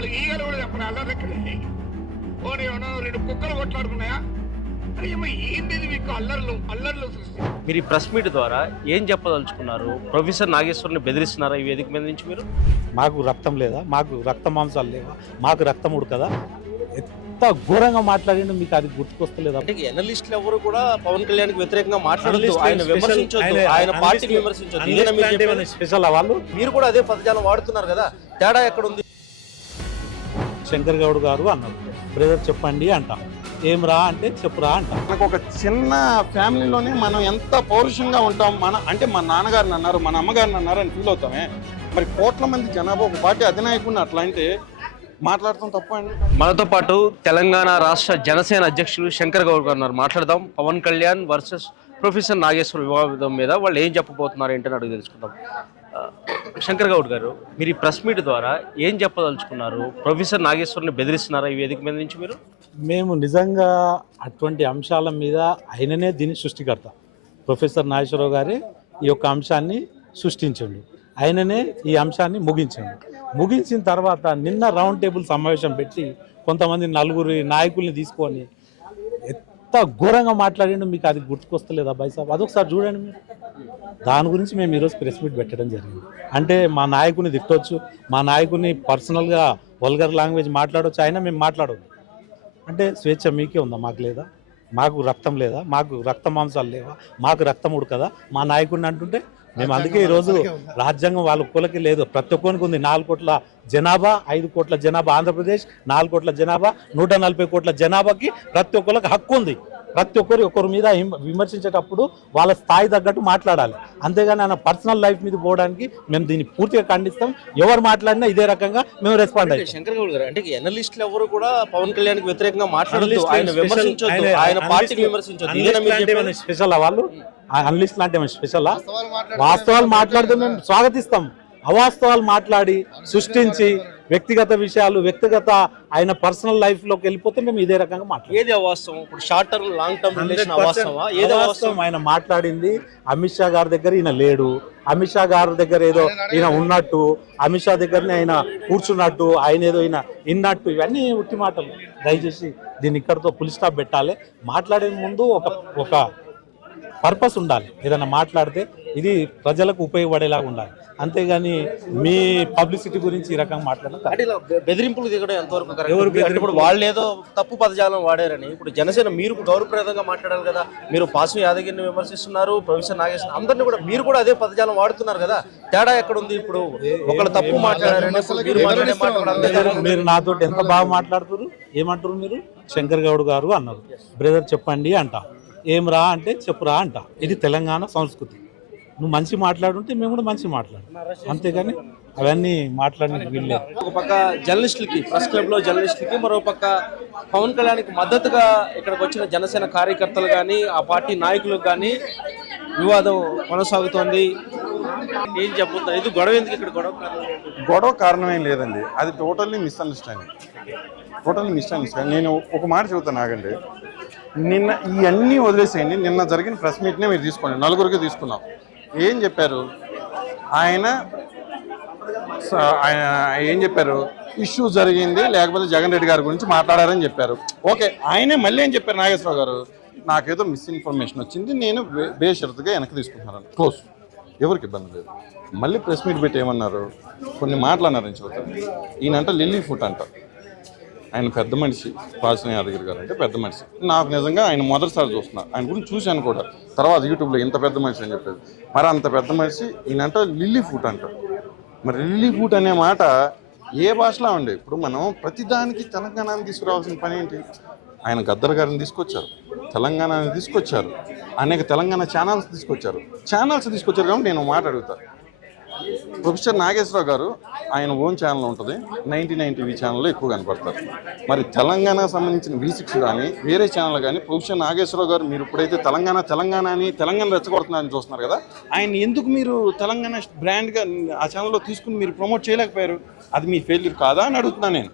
వాళ్ళకి ఈగలు కూడా చెప్పిన అల్లరి ఎక్కడ పోనీ రెండు కుక్కలు కొట్లాడుకున్నాయా ఏంది మీకు అల్లర్లు సృష్టి. మీరు ఈ ప్రెస్ మీట్ ద్వారా ఏం చెప్పదలుచుకున్నారు? ప్రొఫెసర్ నాగేశ్వరిని బెదిరిస్తున్నారా ఈ వేదిక మీద నుంచి మీరు? మాకు రక్తం లేదా, మాకు రక్త మాంసాలు లేవా, మాకు రక్తం ఉడకదా? ఎంత ఘోరంగా మాట్లాడిండు, మీకు అది గుర్తుకొస్తలేదా? అంటే ఎనలిస్టులు ఎవరు కూడా పవన్ కళ్యాణ్ వ్యతిరేకంగా మాట్లాడదు, ఆయన విమర్శించొద్దు, ఆయన పార్టీని విమర్శించొద్దు. స్పెషల్ వాళ్ళు మీరు కూడా అదే పదజాలం వాడుతున్నారు కదా, తేడా ఎక్కడ ఉంది? శంకర్ గౌడ్ గారు అన్నారు, బ్రదర్ చెప్పండి అంట, ఏం రా అంటే చెప్పురా అంట. మనకు ఒక చిన్న ఫ్యామిలీలోనే మనం ఎంత పౌరుషంగా ఉంటాం. అంటే మా నాన్నగారిని అన్నారు, మన అమ్మగారిని అన్నారు అని ఫీల్ అవుతామే. మరి కోట్ల మంది జనాభా ఒక పార్టీ అధినాయకుడిని అట్లా అంటే మాట్లాడటం తప్ప అండి. మనతో పాటు తెలంగాణ రాష్ట్ర జనసేన అధ్యక్షులు శంకర్ గౌడ్ గారు ఉన్నారు. మాట్లాడదాం పవన్ కళ్యాణ్ వర్సెస్ ప్రొఫెసర్ నాగేశ్వర్ వివాదం మీద వాళ్ళు ఏం చెప్పబోతున్నారు ఏంటని అడుగు తెలుసుకుందాం. శంకర్ గౌడ్ గారు, మీరు ఈ ప్రెస్ మీట్ ద్వారా ఏం చెప్పదలుచుకున్నారు? ప్రొఫెసర్ నాగేశ్వర్ని బెదిరిస్తున్నారా ఈ వేదిక మీద నుంచి మీరు? మేము నిజంగా అటువంటి అంశాల మీద ఆయననే దీన్ని సృష్టికర్త. ప్రొఫెసర్ నాగేశ్వరరావు గారే ఈ యొక్క అంశాన్ని సృష్టించండు, ఆయననే ఈ అంశాన్ని ముగించండు. ముగించిన తర్వాత నిన్న రౌండ్ టేబుల్ సమావేశం పెట్టి కొంతమంది నలుగురు నాయకుల్ని తీసుకొని ఎంత ఘోరంగా మాట్లాడిండు, మీకు అది గుర్తుకొస్తలేదా బైసాబ్? అదొకసారి చూడండి మీరు. దాని గురించి మేము ఈరోజు ప్రెస్ మీట్ పెట్టడం జరిగింది. అంటే మా నాయకుని తిట్టవచ్చు, మా నాయకుని పర్సనల్గా వల్గర్ లాంగ్వేజ్ మాట్లాడవచ్చు, అయినా మేము మాట్లాడవద్దు అంటే స్వేచ్ఛ మీకే ఉందా? మాకు లేదా? మాకు రక్తం లేదా, మాకు రక్త మాంసాలు లేవా, మాకు రక్తం ఉడకదా? మా నాయకుడిని అంటుంటే మేము అందుకే ఈరోజు రాజ్యాంగం వాళ్ళ కులకి లేదు, ప్రతి ఒక్కరికి ఉంది. 4 కోట్ల జనాభా, 5 కోట్ల జనాభా ఆంధ్రప్రదేశ్, 4 కోట్ల జనాభా, 140 కోట్ల జనాభాకి ప్రతి ఒక్కరికి హక్కు ఉంది. ప్రతి ఒక్కరు ఒకరి మీద విమర్శించేటప్పుడు వాళ్ళ స్థాయి తగ్గట్టు మాట్లాడాలి, అంతేగాని ఆయన పర్సనల్ లైఫ్ మీద పోవడానికి మేము దీన్ని పూర్తిగా ఖండిస్తాం. ఎవరు మాట్లాడినా ఇదే రకంగా మేము రెస్పాండ్ అయ్యాం. శంకర్ గౌడ్ గారు, అంటే ఎనలిస్టులు ఎవరు కూడా పవన్ కళ్యాణ్ వ్యతిరేకంగా మాట్లాడదు, ఆయన విమర్శించొద్దు, ఆయన పార్టీని విమర్శించొద్దు. స్పెషల్ వాళ్ళు అనలిస్ట్ లాంటి స్పెషల్ వాస్తవాలు మాట్లాడితే మేము స్వాగతిస్తాం. అవాస్తవాలు మాట్లాడి సృష్టించి వ్యక్తిగత విషయాలు, వ్యక్తిగత ఆయన పర్సనల్ లైఫ్ లోకి వెళ్ళిపోతే మేము ఇదే రకంగా మాట్లాడాలి. ఏది అవాస్తవం? ఇప్పుడు short term, long term relation అవాస్తవమా? ఏది అవాస్తవం? ఆయన మాట్లాడింది అమిత్ షా గారి దగ్గర ఈయన లేడు, అమిత్ షా గారి దగ్గర ఏదో ఈయన ఉన్నట్టు, అమిత్ షా దగ్గరనే ఆయన కూర్చున్నట్టు, ఆయన ఏదో ఈయన ఇన్నట్టు, ఇవన్నీ ఉట్టి మాటలు. దయచేసి దీన్ని ఇక్కడితో ఫుల్ స్టాప్ పెట్టాలి. మాట్లాడే ముందు ఒక పర్పస్ ఉండాలి. ఏదైనా మాట్లాడితే ఇది ప్రజలకు ఉపయోగపడేలాగా ఉండాలి, అంతేగాని మీ పబ్లిసిటీ గురించి ఈ రకంగా మాట్లాడడం. బెదిరింపులు దిగడం ఎంతవరకు కరెక్ట్? ఇప్పుడు వాళ్ళు ఏదో తప్పు పదజాలం వాడారని ఇప్పుడు జనసేన మీరు గౌరవప్రదంగా మాట్లాడాలి కదా. మీరు పాసు యాదగిరిని విమర్శిస్తున్నారు, ప్రొఫెసర్ నాగేశ్వర అందరినీ కూడా మీరు కూడా అదే పదజాలం వాడుతున్నారు కదా, తేడా ఎక్కడ ఉంది? ఇప్పుడు ఒకళ్ళు తప్పు మాట్లాడారని మీరు నాతో ఎంత బాగా మాట్లాడుతున్నారు, ఏమంటారు మీరు? శంకర్ గౌడ్ గారు అన్నారు, బ్రదర్ చెప్పండి అంట, ఏం రా అంటే చెప్పురా అంట. ఇది తెలంగాణ సంస్కృతి. నువ్వు మంచి మాట్లాడుంటే మేము కూడా మంచి మాట్లాడు, అంతేగాని అవన్నీ మాట్లాడిన వీళ్ళు. ఒక పక్క జర్నలిస్టులకి, ప్రెస్ క్లబ్ లో జర్నలిస్టులకి, మరో పక్క పవన్ కళ్యాణ్కి మద్దతుగా ఇక్కడికి వచ్చిన జనసేన కార్యకర్తలు కానీ ఆ పార్టీ నాయకులకు కానీ వివాదం కొనసాగుతోంది. ఏం చెప్పుతుంది? ఇది గొడవ ఎందుకు? ఇక్కడ గొడవ కారణం ఏం లేదండి, అది టోటల్లీ మిస్అండర్స్టాండింగ్. నేను ఒక మాట చెబుతాను ఆగండి. నిన్న ఇవన్నీ వదిలేసేయండి, నిన్న జరిగిన ప్రెస్ మీట్నే మీరు తీసుకోండి. నలుగురికి తీసుకున్నాం. ఏం చెప్పారు ఆయన ఏం చెప్పారు? ఇష్యూ జరిగింది, లేకపోతే జగన్ రెడ్డి గారి గురించి మాట్లాడారని చెప్పారు. ఓకే, ఆయనే మళ్ళీ ఏం చెప్పారు నాగేశ్వరరావు గారు? నాకేదో మిస్ఇన్ఫర్మేషన్ వచ్చింది, నేను బేషరతుగా వెనక్కి తీసుకుంటున్నాను, క్లోజ్, ఎవరికి ఇబ్బంది లేదు. మళ్ళీ ప్రెస్ మీట్ పెట్టి ఏమన్నారు? కొన్ని మాట్లాడినారని చెబుతారు. ఈయనంట లిల్లీ ఫుట్ అంట. ఆయన పెద్ద మనిషి, పాసిన యాదగిరి గారు అంటే పెద్ద మనిషి. నాకు నిజంగా ఆయన మొదటిసారి చూస్తున్నా, ఆయన గురించి చూశాను కూడా తర్వాత యూట్యూబ్లో, ఇంత పెద్ద మనిషి అని చెప్పేది. మరి అంత పెద్ద మనిషి ఈయనంట లిల్లీ ఫుట్ అంట. మరి లిల్లీ ఫుట్ అనే మాట ఏ భాషలో ఉండే? ఇప్పుడు మనం ప్రతిదానికి తెలంగాణని తీసుకురావాల్సిన పని ఏంటి? ఆయన గద్దర్ గారిని తీసుకొచ్చారు, తెలంగాణని తీసుకొచ్చారు, అనేక తెలంగాణ ఛానల్స్ తీసుకొచ్చారు కాబట్టి నేను మాట అడుగుతాను. ప్రొఫెసర్ నాగేశ్వరరావు గారు ఆయన ఓన్ ఛానల్ ఉంటుంది, 99 టీవీ ఛానల్లో ఎక్కువ కనపడతారు. మరి తెలంగాణకు సంబంధించిన V6 కానీ వేరే ఛానల్ కానీ ప్రొఫెసర్ నాగేశ్వరరావు గారు మీరు ఇప్పుడైతే తెలంగాణ రెచ్చగొడుతున్నారని చూస్తున్నారు కదా, ఆయన ఎందుకు మీరు తెలంగాణ బ్రాండ్గా ఆ ఛానల్లో తీసుకుని మీరు ప్రమోట్ చేయలేకపోయారు? అది మీ ఫెయిల్యూర్ కాదా అని అడుగుతున్నాను నేను.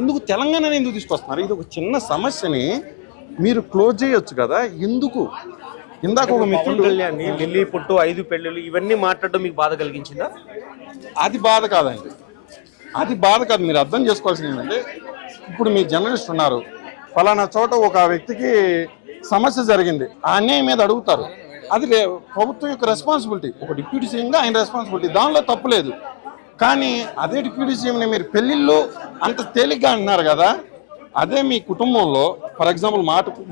ఎందుకు తెలంగాణని ఎందుకు తీసుకొస్తున్నారు? ఇది ఒక చిన్న సమస్యని మీరు క్లోజ్ చేయొచ్చు కదా, ఎందుకు? ఇందాక ఒక మిత్రుడు కళ్యాణ్ని లిల్లీ పుట్టు 5 పెళ్ళిళ్ళు ఇవన్నీ మాట్లాడడం మీకు బాధ కలిగించిందా? అది బాధ కాదండి, అది బాధ కాదు. మీరు అర్థం చేసుకోవాల్సింది ఏంటంటే, ఇప్పుడు మీ జర్నలిస్ట్ ఉన్నారు, ఫలానా చోట ఒక వ్యక్తికి సమస్య జరిగింది, ఆ అన్యాయం మీద అడుగుతారు. అది ప్రభుత్వం యొక్క రెస్పాన్సిబిలిటీ. ఒక డిప్యూటీ సీఎంగా ఆయన రెస్పాన్సిబిలిటీ, దానిలో తప్పు లేదు. కానీ అదే డిప్యూటీ సీఎంని మీరు పెళ్ళిళ్ళు అంత తేలిగ్గా అంటున్నారు కదా. అదే మీ కుటుంబంలో, ఫర్ ఎగ్జాంపుల్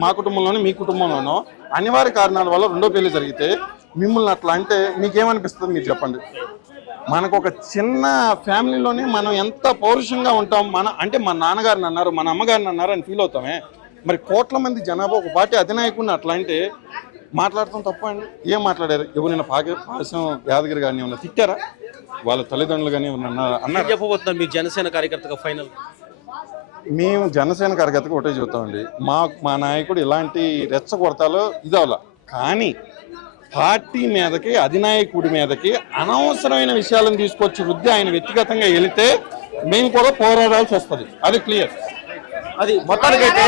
మా కుటుంబంలోనే మీ కుటుంబంలోనో అనివార్య కారణాల వల్ల రెండో పెళ్లి జరిగితే మిమ్మల్ని అట్లా అంటే మీకేమనిపిస్తుంది మీరు చెప్పండి. మనకు ఒక చిన్న ఫ్యామిలీలోనే మనం ఎంత పౌరుషంగా ఉంటాం. అంటే మా నాన్నగారిని అన్నారు, మన అమ్మగారిని అన్నారు అని ఫీల్ అవుతామే. మరి కోట్ల మంది జనాభా ఒక పార్టీ అధినాయకుడిని అట్లా అంటే మాట్లాడటం తప్ప అండి. ఏం మాట్లాడారు? ఎవరైనా పాసం యాదగిరి గారిని ఏమన్నా తిట్టారా? వాళ్ళ తల్లిదండ్రులు కానీ ఏమన్నా అన్నారు? చెప్పబోతున్నారు మీ జనసేన కార్యకర్తగా ఫైనల్? మేము జనసేన కార్యకర్తకు ఒకటే చెబుతామండి, మా నాయకుడు ఇలాంటి రెచ్చగొడతాలో ఇదవలా. కానీ పార్టీ మీదకి, అధినాయకుడి మీదకి అనవసరమైన విషయాలను తీసుకొచ్చి వృద్ధి ఆయన వ్యక్తిగతంగా వెళితే మేము కూడా పోరాడాల్సి వస్తుంది. అది క్లియర్. అది మొత్తానికైతే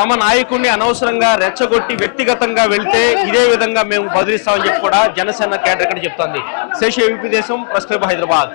తమ నాయకుడిని అనవసరంగా రెచ్చగొట్టి వ్యక్తిగతంగా వెళ్తే ఇదే విధంగా మేము బదిలిస్తామని చెప్పి కూడా జనసేన కేడర్ ఇక్కడ చెప్తోంది. శేషు ఏబీపీ దేశం, ప్రెస్ క్లబ్, హైదరాబాద్.